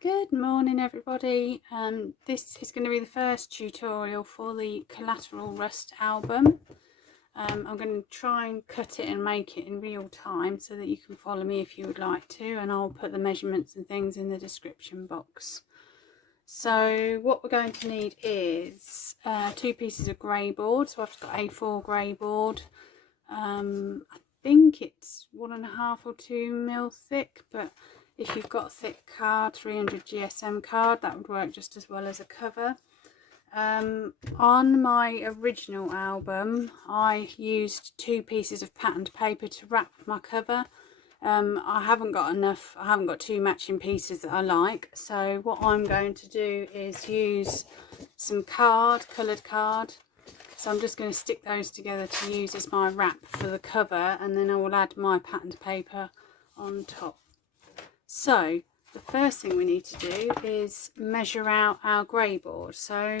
Good morning everybody. This is going to be the first tutorial for the Collateral Rust album. I'm going to try and cut it and make it in real time so that you can follow me if you would like to, and I'll put the measurements and things in the description box. So what we're going to need is 2 pieces of greyboard. So I've got A4 greyboard. I think it's 1.5 or 2 mil thick, but if you've got a thick card, 300 GSM card, that would work just as well as a cover. On my original album, I used 2 pieces of patterned paper to wrap my cover. I haven't got 2 matching pieces that I like, so what I'm going to do is use some coloured card. So I'm just going to stick those together to use as my wrap for the cover, and then I will add my patterned paper on top. So the first thing we need to do is measure out our greyboard. So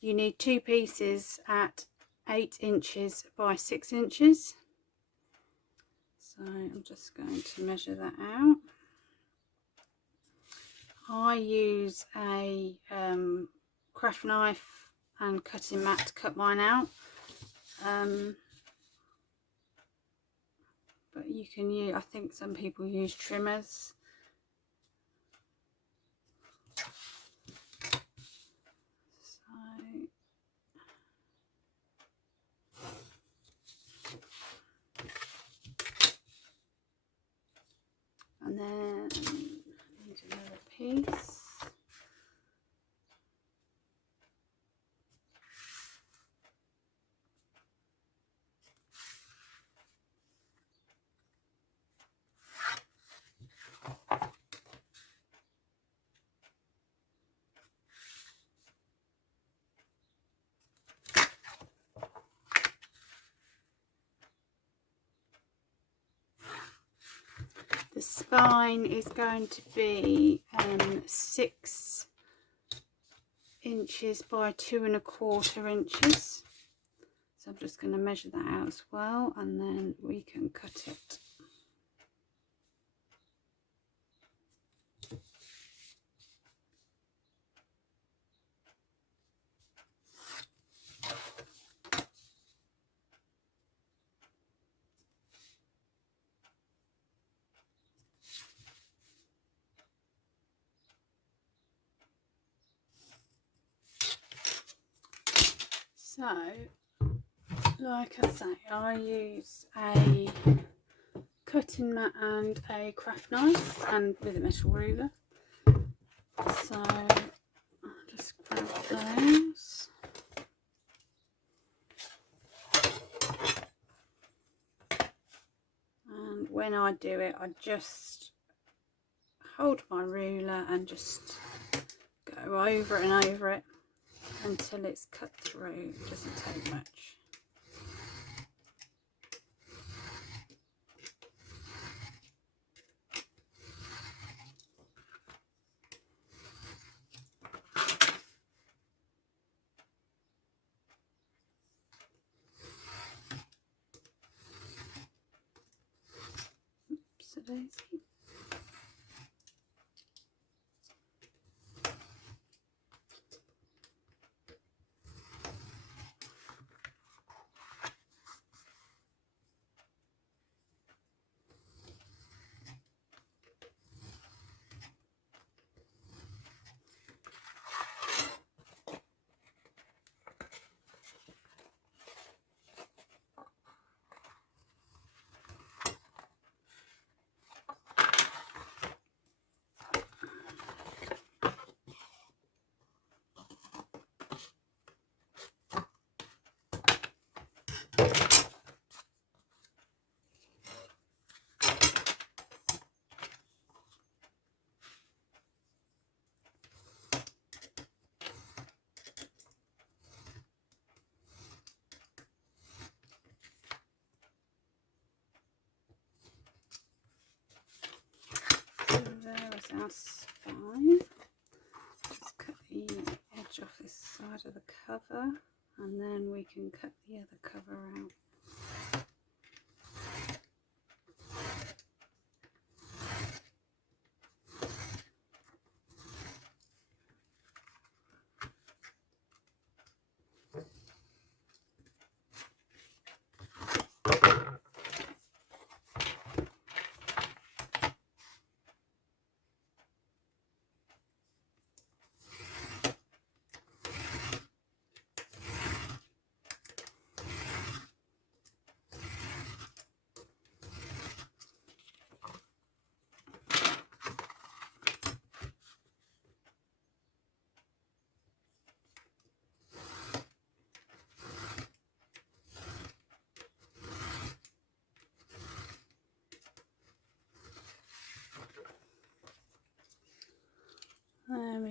you need 2 pieces at 8 inches by 6 inches. So I'm just going to measure that out. I use a craft knife and cutting mat to cut mine out. But you can use, I think some people use trimmers. And then I need another piece. The spine is going to be 6 inches by 2¼ inches. So I'm just going to measure that out as well, and then we can cut it. So, like I say, I use a cutting mat and a craft knife, and with a metal ruler. So I'll just grab those. And when I do it, I just hold my ruler and just go over it and over it until it's cut through. It doesn't take much. Oopsie-daisy. Our spine. Just cut the edge off this side of the cover, and then we can cut the other cover out.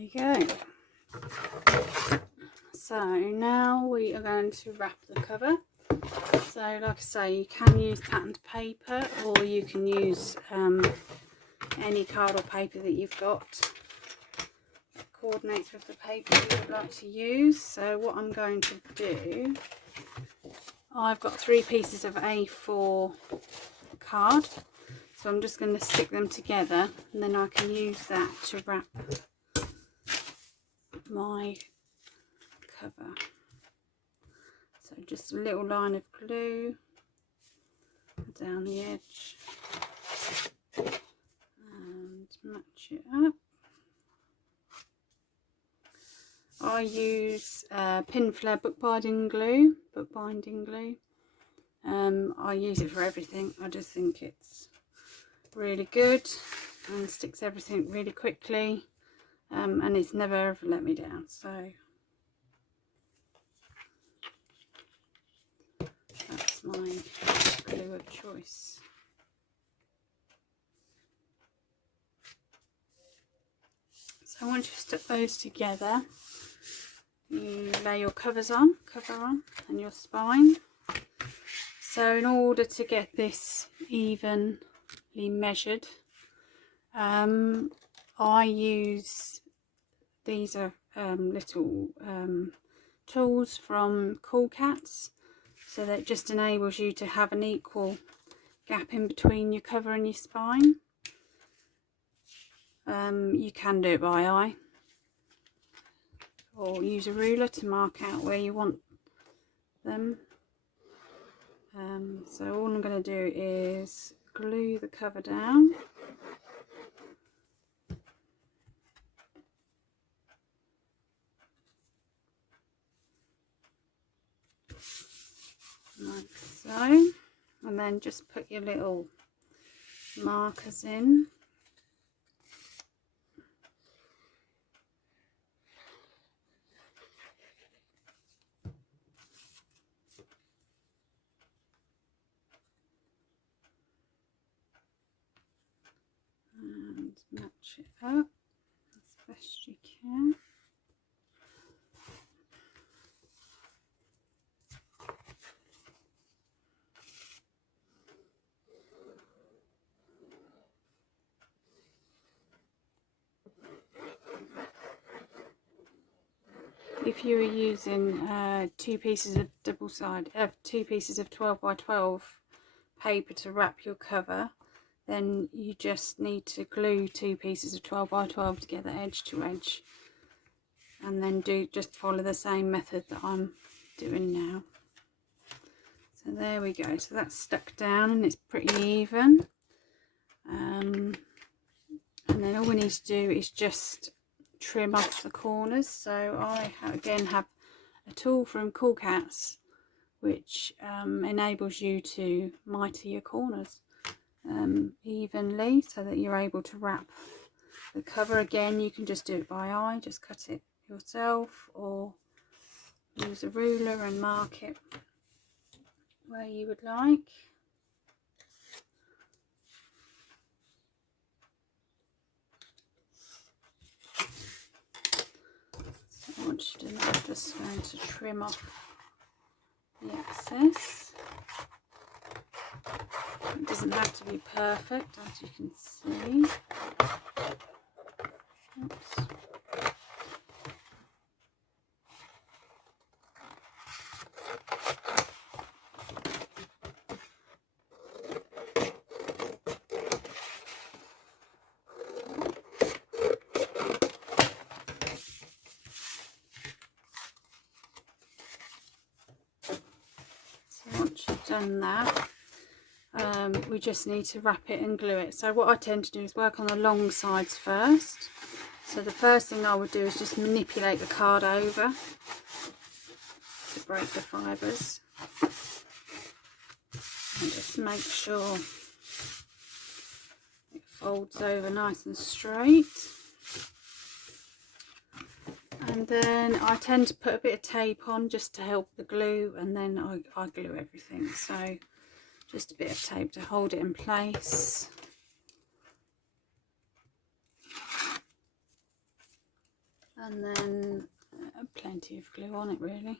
you go. So now we are going to wrap the cover. So like I say, you can use patterned paper, or you can use any card or paper that you've got that coordinates with the paper you would like to use. So what I'm going to do, I've got 3 pieces of A4 card, so I'm just going to stick them together, and then I can use that to wrap my cover. So just a little line of glue down the edge and match it up. I use pin flare bookbinding glue. I use it for everything. I just think it's really good and sticks everything really quickly, and it's never ever let me down. So that's my glue of choice. So once you've stuck those together, you lay your cover on and your spine. So in order to get this evenly measured, I use, these are little tools from Cool Cats, so that it just enables you to have an equal gap in between your cover and your spine. You can do it by eye, or use a ruler to mark out where you want them. So all I'm going to do is glue the cover down. Like so, and then just put your little markers in. And match it up as best you can. If you were using 2 pieces of 2 pieces of 12 by 12 paper to wrap your cover, then you just need to glue 2 pieces of 12 by 12 together edge to edge, and then just follow the same method that I'm doing now. So there we go. So that's stuck down and it's pretty even. And then all we need to do is just trim off the corners. So I again have a tool from Cool Cats which enables you to mitre your corners evenly, so that you're able to wrap the cover. Again, you can just do it by eye, just cut it yourself, or use a ruler and mark it where you would like. So once you've done that, I'm just going to trim off the excess. It doesn't have to be perfect, as you can see. Oops. So once you've done that, we just need to wrap it and glue it. So what I tend to do is work on the long sides first. So the first thing I would do is just manipulate the card over to break the fibres, and just make sure it folds over nice and straight. And then I tend to put a bit of tape on just to help the glue, and then I glue everything. So just a bit of tape to hold it in place. and then plenty of glue on it really.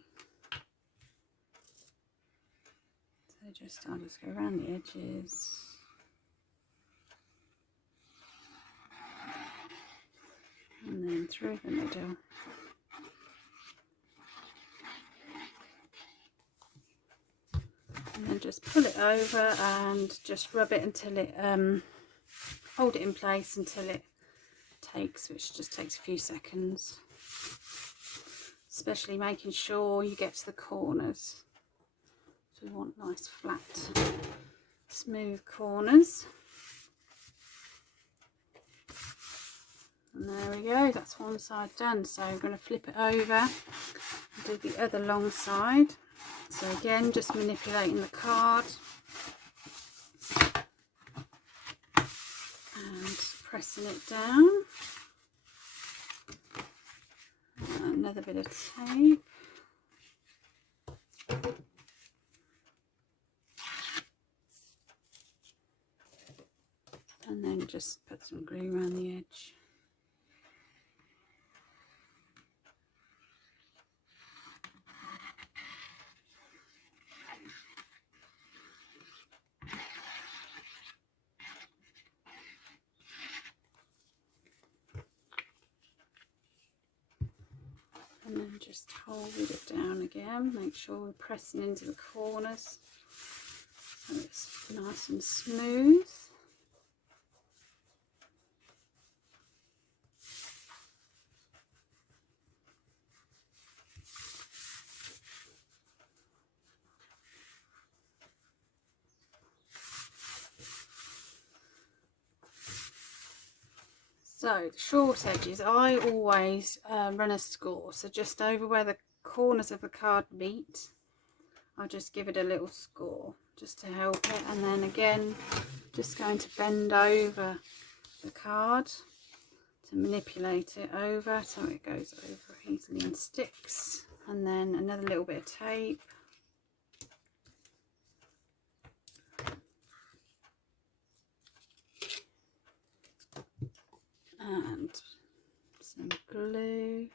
So I'll just go around the edges. And then through the middle. And then just pull it over and just rub it until it, hold it in place until it takes, which just takes a few seconds. Especially making sure you get to the corners. So we want nice flat, smooth corners. And there we go, that's one side done. So I'm going to flip it over and do the other long side. So again, just manipulating the card and pressing it down. Another bit of tape. And then just put some glue around the edge. And then just hold it down again, make sure we're pressing into the corners so it's nice and smooth. So the short edges, I always run a score, so just over where the corners of the card meet, I'll just give it a little score just to help it. And then again, just going to bend over the card to manipulate it over so it goes over easily and sticks. And then another little bit of tape. And some glue.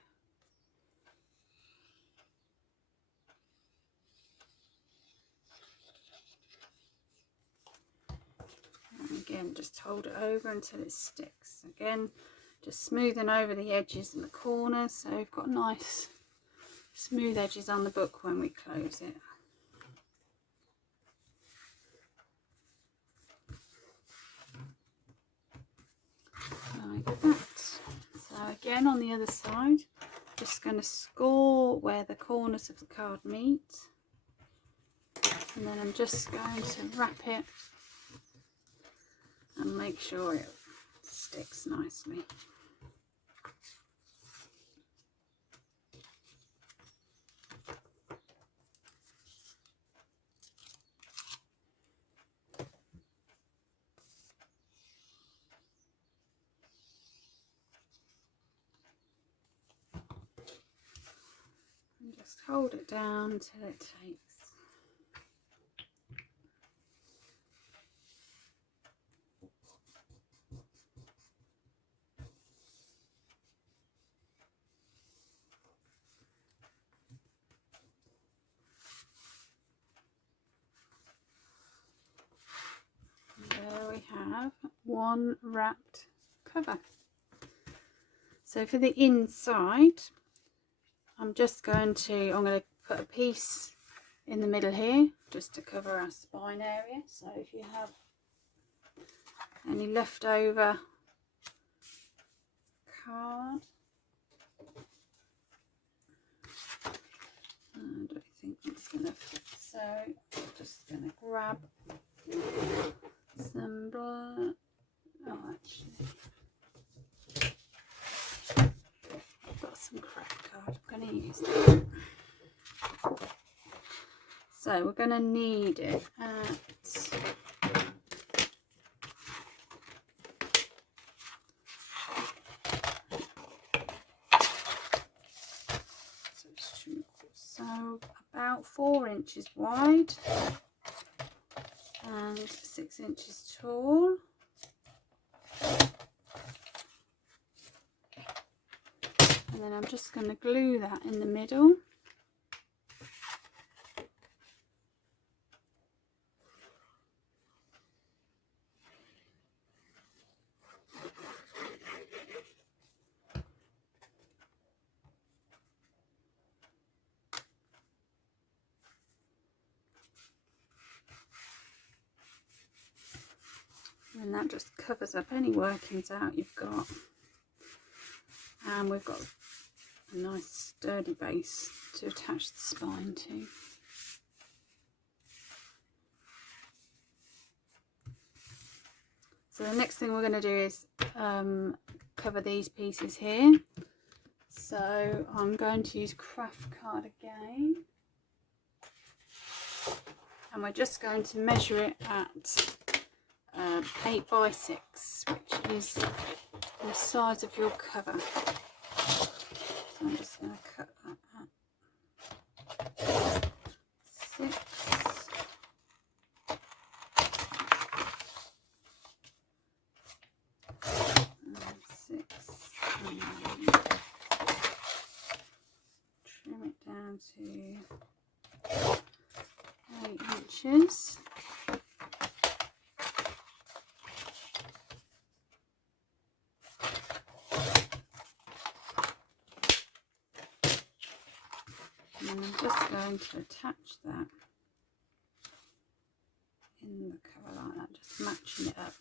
And again, just hold it over until it sticks. Again, just smoothing over the edges and the corners so we've got nice smooth edges on the book when we close it. Like that. So again on the other side, just going to score where the corners of the card meet, and then I'm just going to wrap it and make sure it sticks nicely. Just hold it down until it takes. And there we have one wrapped cover. So for the inside, I'm going to put a piece in the middle here just to cover our spine area. So if you have any leftover card, I don't think it's going to fit, so I'm just going to grab some blood. Oh, actually, I've got some craft card. I'm going to use that. So we're going to need it at so about 4 inches wide and 6 inches tall. And then I'm just going to glue that in the middle. And that just covers up any workings out you've got. And we've got a nice sturdy base to attach the spine to. So the next thing we're going to do is cover these pieces here. So I'm going to use craft card again. And we're just going to measure it at 8 by 6, which is the size of your cover. So I'm just going to cut that at 6. And trim it down to 8 inches. And I'm just going to attach that in the cover like that, just matching it up.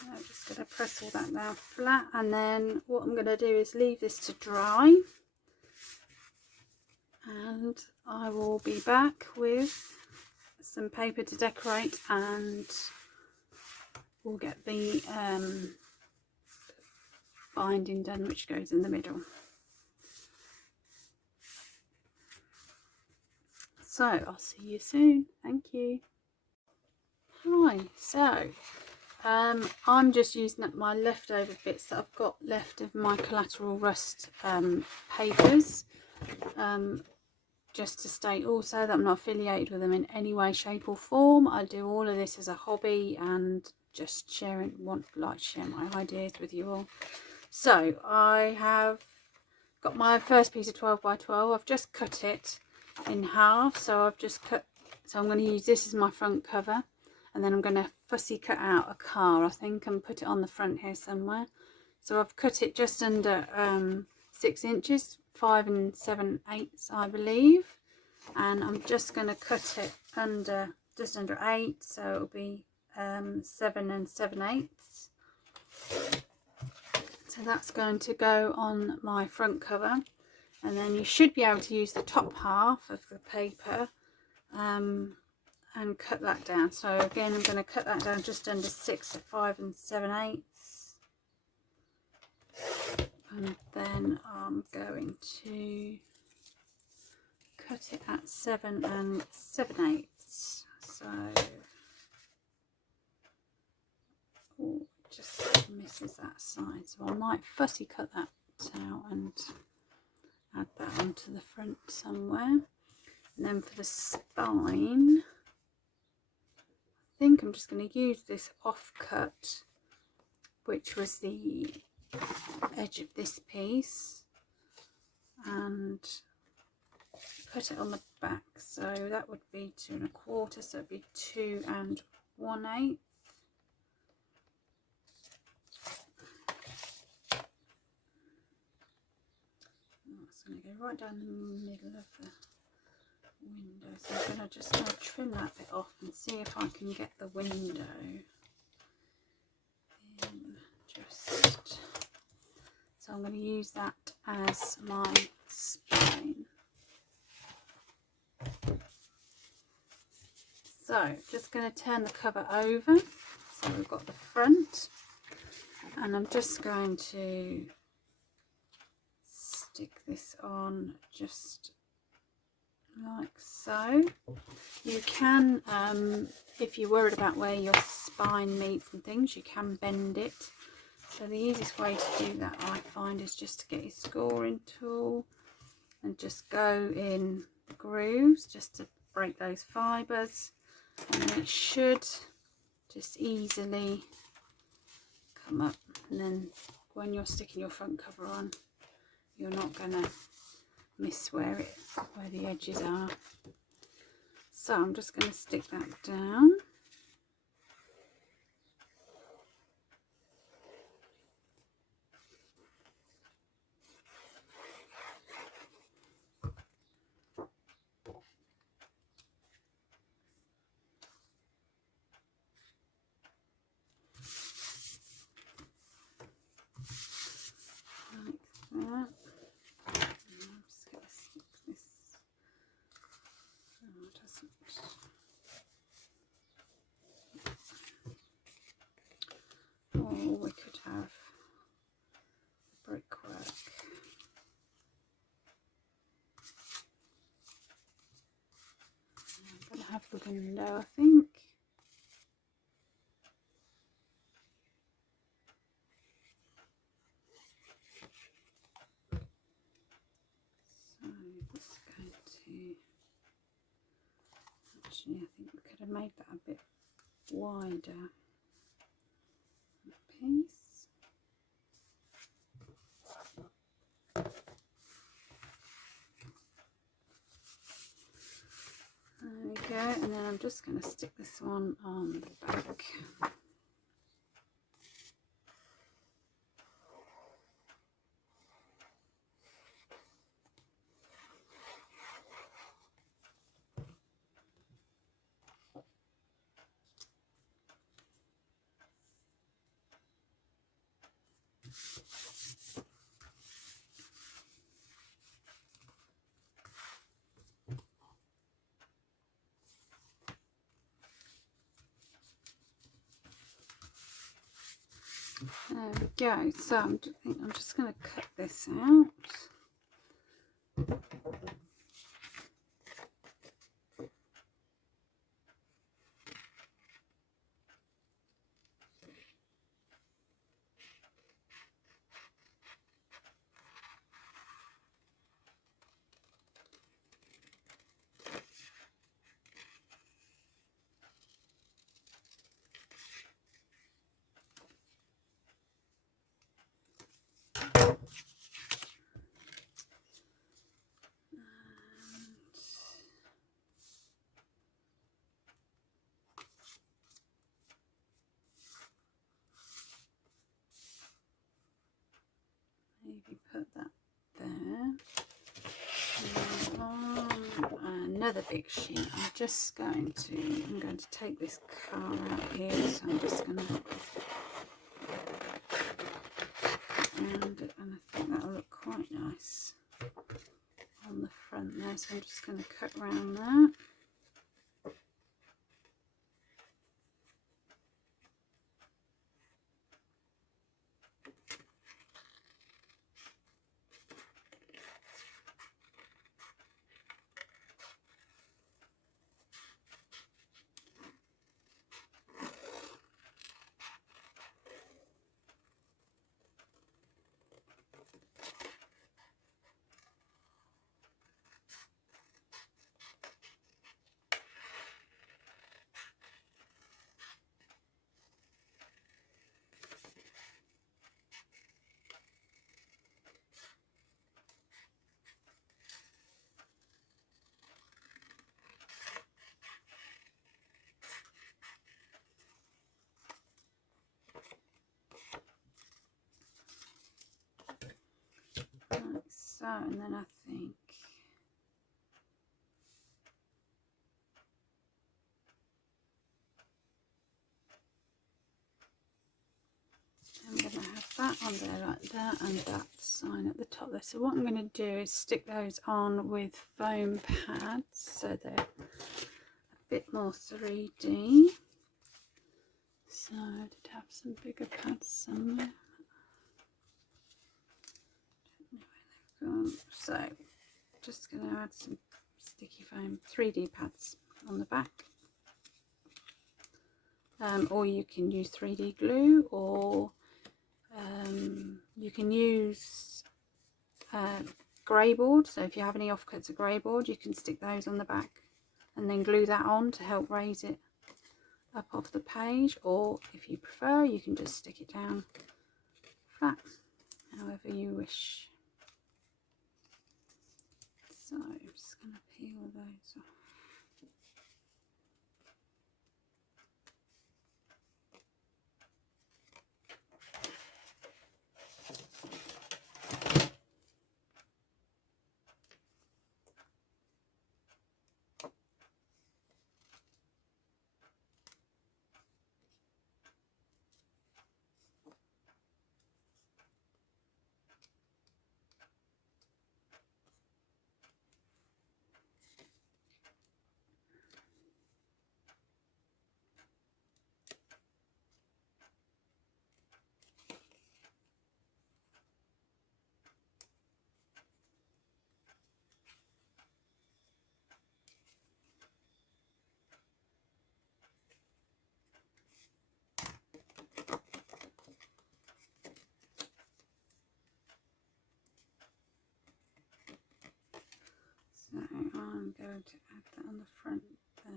So I'm just going to press all that down flat, and then what I'm going to do is leave this to dry, and I will be back with some paper to decorate, and we'll get the binding done, which goes in the middle. So I'll see you soon. Thank you. Hi, so I'm just using up my leftover bits that I've got left of my Collateral Rust papers, just to state also that I'm not affiliated with them in any way, shape or form. I do all of this as a hobby and just share my ideas with you all. So I have got my first piece of 12 by 12. I've just cut it in half, so I've just cut, so I'm going to use this as my front cover, and then I'm going to fussy cut out a car, I think, and put it on the front here somewhere. So I've cut it just under 6 inches, 5 7/8 I believe, and I'm just going to cut it under just under 8, so it'll be 7 7/8. So that's going to go on my front cover, and then you should be able to use the top half of the paper and cut that down. So again, I'm going to cut that down just under 6 at 5 7/8, and then I'm going to cut it at 7 7/8. So just misses that side, so I might fussy cut that out and add that onto the front somewhere. And then for the spine, I think I'm just going to use this offcut, which was the edge of this piece, and put it on the back. So that would be 2 1/4, so it'd be 2 1/8. It's going to go right down the middle of the window. So I'm going to just trim that bit off and see if I can get the window in just. So I'm going to use that as my spine. So just going to turn the cover over. So we've got the front, and I'm just going to stick this on just like so. You can, if you're worried about where your spine meets and things, you can bend it. So the easiest way to do that, I find, is just to get your scoring tool and just go in the grooves just to break those fibres, and it should just easily come up. And then when you're sticking your front cover on, you're not going to miss where the edges are. So I'm just going to stick that down. Like that. I'm just going to stick this. Oh, it doesn't. Or we could have brickwork. I'm going to have the window, I think. So it's going to. Actually, I think we could have made that a bit wider. Piece. There we go, and then I'm just going to stick this one on the back. There we go. So I'm just going to cut this out. Maybe put that there. And on another big sheet, I'm going to take this car out here, so I'm just going to round it, and I think that'll look quite nice on the front there, so I'm just going to cut around that. and then I think I'm going to have that on there like that, and that sign at the top there. So what I'm going to do is stick those on with foam pads so they're a bit more 3D. So I did have some bigger pads somewhere. So just going to add some sticky foam 3D pads on the back. Or you can use 3D glue, or you can use greyboard. So if you have any offcuts of greyboard, you can stick those on the back and then glue that on to help raise it up off the page. Or if you prefer, you can just stick it down flat, however you wish. So I'm just going to peel those off. So I'm going to add that on the front there.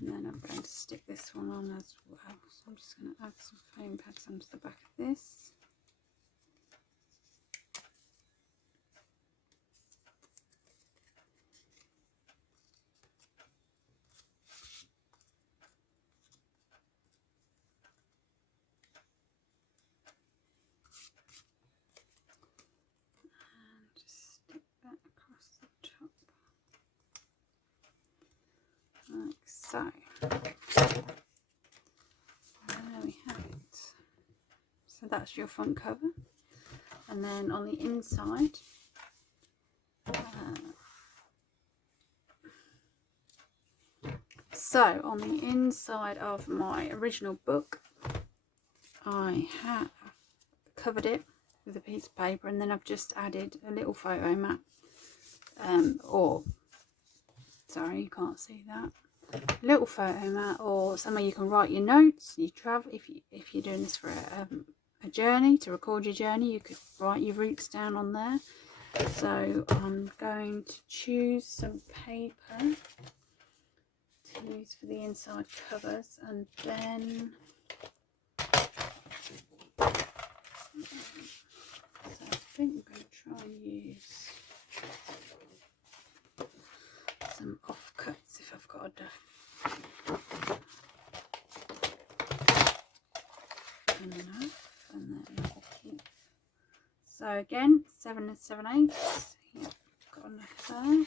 And then I'm going to stick this one on as well. So I'm just going to add some foam pads onto the back of this. Like so. There we have it. So that's your front cover, and then on the inside, so on the inside of my original book, I have covered it with a piece of paper, and then I've just added a little photo mat, or sorry, you can't see that. Little photo mat, or somewhere you can write your notes. You travel if you're doing this for a journey, to record your journey, you could write your routes down on there. So I'm going to choose some paper to use for the inside covers, and then so I think I'm going to try and use some offcuts if I've got enough. And then we'll keep. So again, 7 and 7/8. Yeah, got enough there.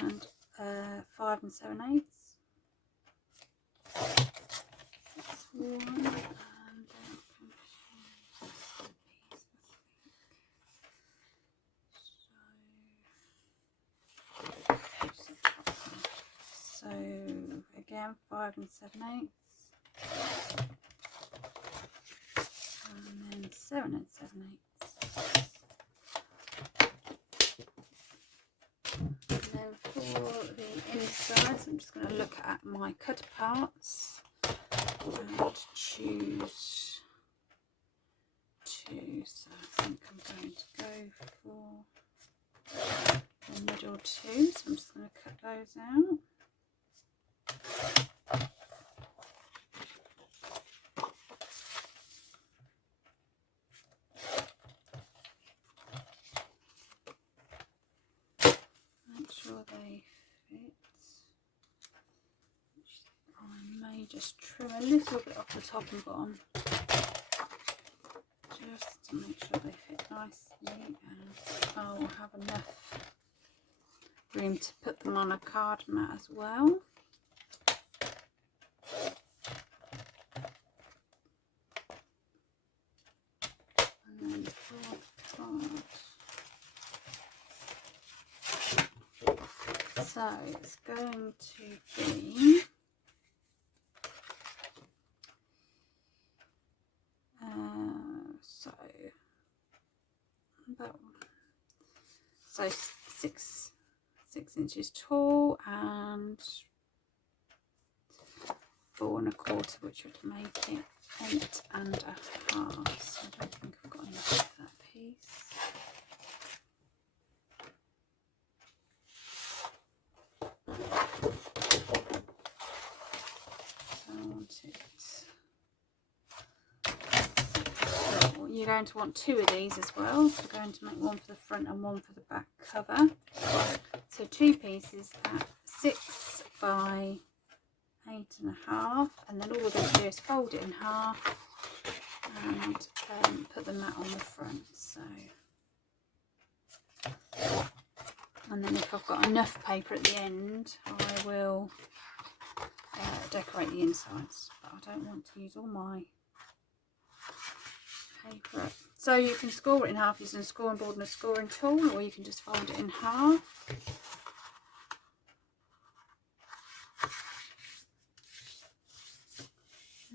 And 5 and 7/8. That's one. And then so again, 5 and 7/8. And then 7 and 7/8. And then for the insides, I'm just going to look at my cut parts and choose 2. So I think I'm going to go for the middle 2. So I'm just going to cut those out. Make sure they fit. I may just trim a little bit off the top and bottom. and I'll have enough room to put them on a card mat as well. And then card. So it's going to be so 6 inches tall and 4 1/4, which would make it 8 1/2. So I don't think I've got enough of that piece. So I want it. So you're going to want 2 of these as well. So we're going to make one for the front and one for the back cover. So 2 pieces at 6 by 8 1/2, and then all we're going to do is fold it in half and put the mat on the front. So, and then if I've got enough paper at the end, I will decorate the insides, but I don't want to use all my paper. So you can score it in half using a scoring board and a scoring tool, or you can just fold it in half.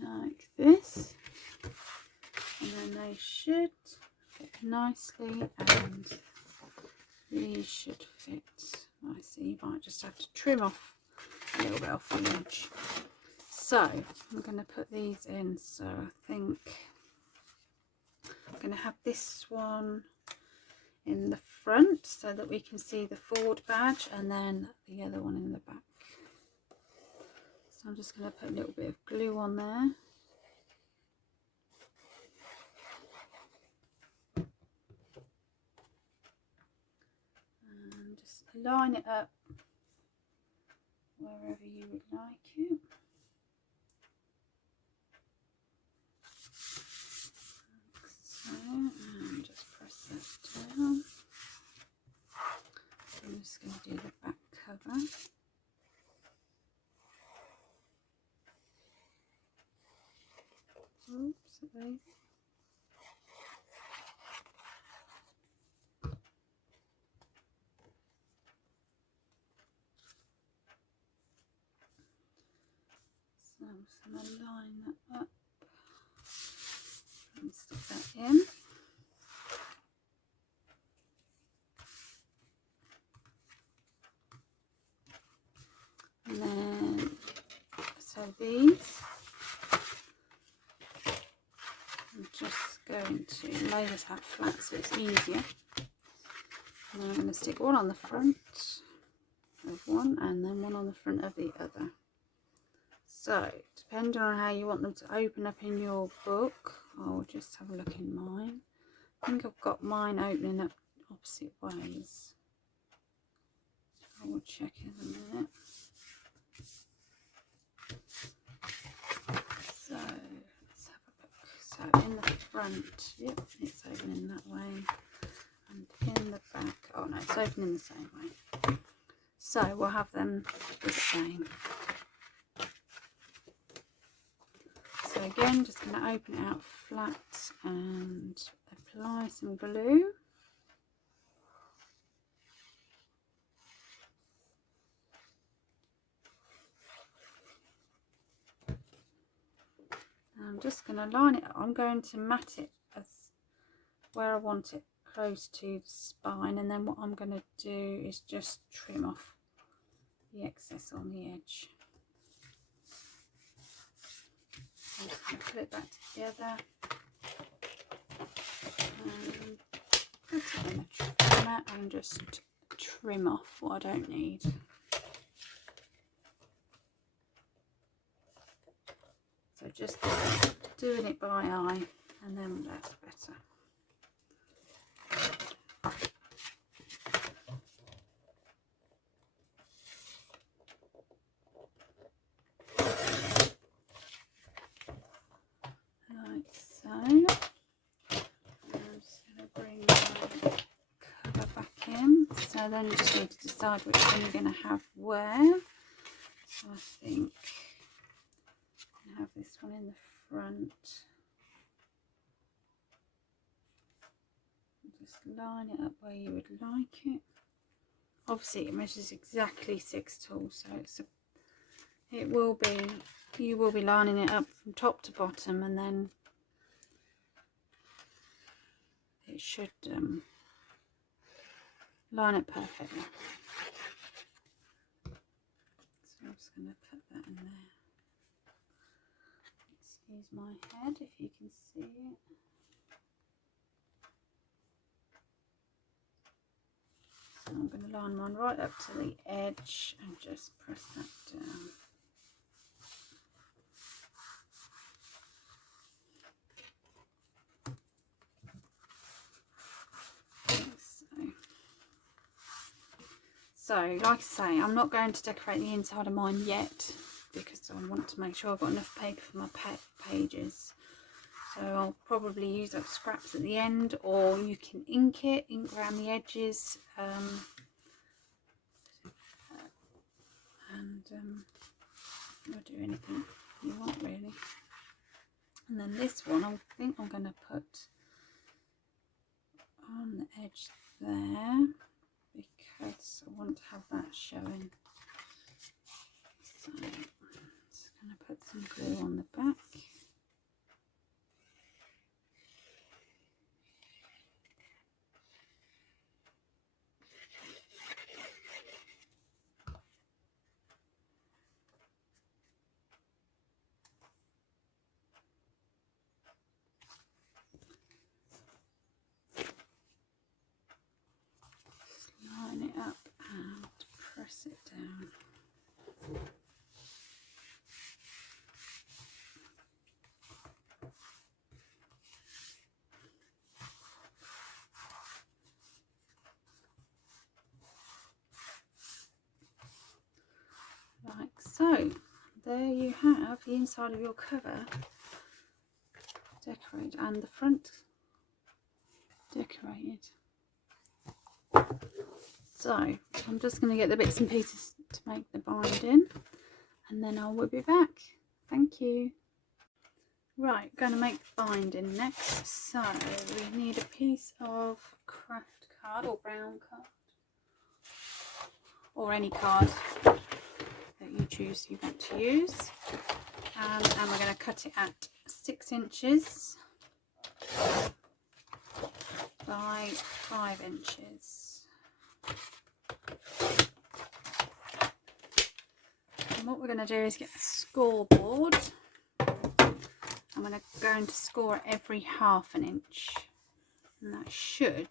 Like this, and then they should fit nicely, and these should fit nicely. You might just have to trim off a little bit off the edge. So I'm going to put these in. So I think I'm going to have this one in the front so that we can see the forward badge, and then the other one in the back. So I'm just going to put a little bit of glue on there. And just line it up wherever you would like it. So, and just press that down. I'm just going to do the back cover. Oops, sorry. So I'm just going to line that up and stick that in. And then, so these, I'm just going to lay this out flat so it's easier. And then I'm going to stick one on the front of one and then one on the front of the other. So, depending on how you want them to open up in your book, I'll just have a look in mine. I think I've got mine opening up opposite ways. I will check in a minute. So, let's have a look. So, in the front, yep, it's opening that way. And in the back, oh no, it's opening the same way. So, we'll have them the same. So again, just going to open it out flat and apply some glue. I'm just going to line it up. I'm going to mat it as where I want it, close to the spine, and then what I'm going to do is just trim off the excess on the edge. I'm just going to put it back together and put it in a trimmer and just trim off what I don't need. So just doing it by eye, and then that's better. Like so. I'm just going to bring my So then you just need to decide which one you're going to have where. So I think I have this one in the front. Just line it up where you would like it. Obviously it measures exactly 6 tools, so you will be lining it up from top to bottom, and then it should line it perfectly. So I'm just going to put that in there. Excuse my head if you can see it. So I'm going to line mine right up to the edge and just press that down. So, like I say, I'm not going to decorate the inside of mine yet because I want to make sure I've got enough paper for my pages. So I'll probably use up scraps at the end, or you can ink around the edges, you'll do anything you want really. And then this one I think I'm going to put on the edge there, because I want to have that showing. So I'm just going to put some glue on the back. Just line it up and press it down. Like so. There you have the inside of your cover decorated and the front decorated. So I'm just going to get the bits and pieces to make the binding, and then I will be back. Thank you. Right, going to make the binding next. So we need a piece of craft card or brown card, or any card that you choose you want to use, and we're going to cut it at 6 inches by 5 inches. And what we're going to do is get the scoreboard. I'm going to score every 1/2 inch, and that should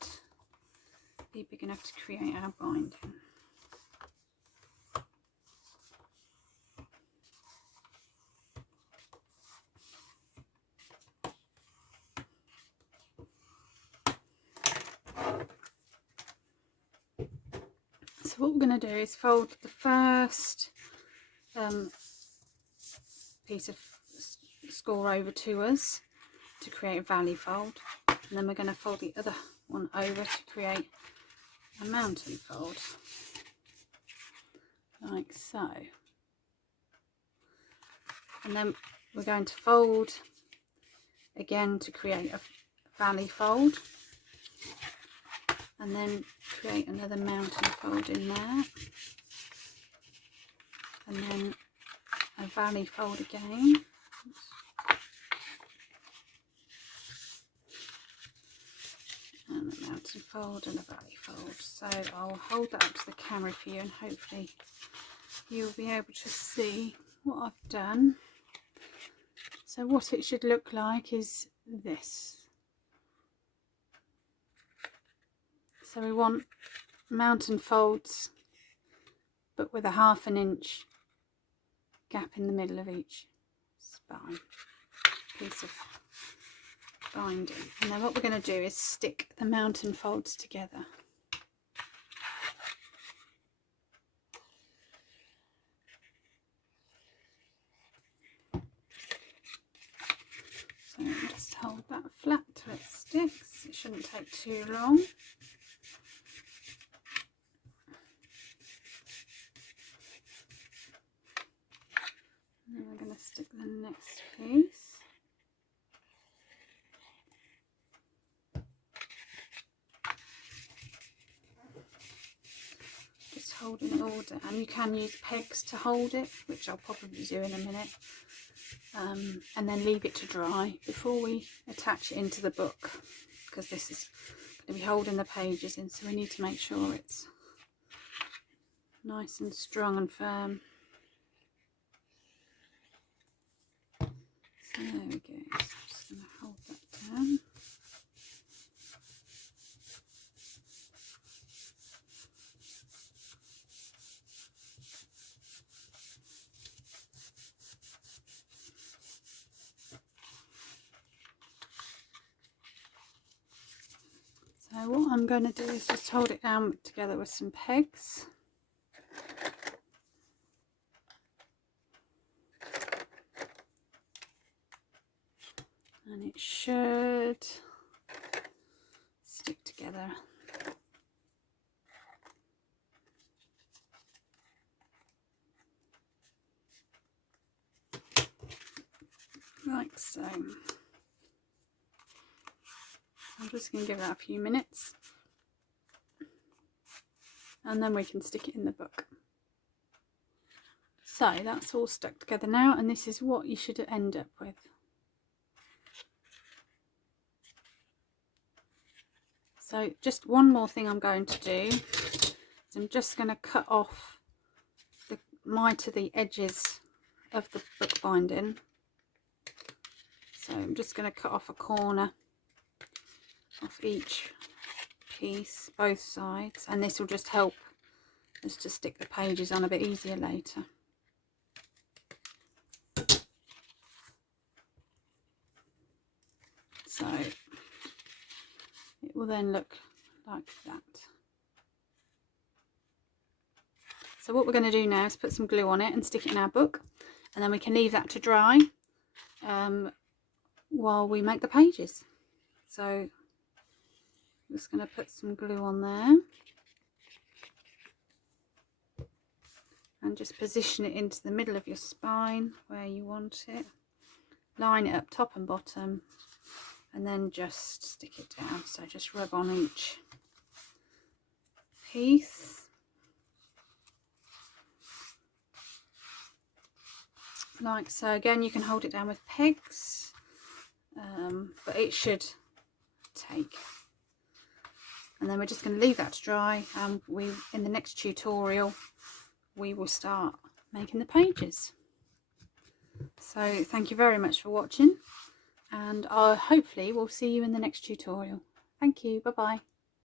be big enough to create our binding. So what we're going to do is fold the first piece of score over to us to create a valley fold, and then we're going to fold the other one over to create a mountain fold, like so. And then we're going to fold again to create a valley fold, and then create another mountain fold in there, and then a valley fold again. And a mountain fold and a valley fold. So I'll hold that up to the camera for you, and hopefully you'll be able to see what I've done. So what it should look like is this. So we want mountain folds, but with a 1/2 inch gap in the middle of each spine piece of binding. And then what we're going to do is stick the mountain folds together. So just hold that flat till it sticks. It shouldn't take too long. holding it all down. You can use pegs to hold it, which I'll probably do in a minute, and then leave it to dry before we attach it into the book, because this is going to be holding the pages in, so we need to make sure it's nice and strong and firm. So there we go. So I'm just going to hold that down. So what I'm going to do is just hold it down together with some pegs. And it should stick together. Like so. I'm just going to give that a few minutes, and then we can stick it in the book. So that's all stuck together now, and this is what you should end up with. So just one more thing I'm going to do is I'm just going to cut off the mite of the edges of the book binding. So I'm just going to cut off a corner off each piece, both sides, and this will just help us to stick the pages on a bit easier later. So it will then look like that. So what we're going to do now is put some glue on it and stick it in our book, and then we can leave that to dry while we make the pages. So I'm just going to put some glue on there and just position it into the middle of your spine where you want it. Line it up top and bottom, and then just stick it down. So just rub on each piece like so. Again, you can hold it down with pegs, but it should take. And then we're just going to leave that to dry, and in the next tutorial we will start making the pages. So thank you very much for watching, and hopefully we'll see you in the next tutorial. Thank you. Bye bye.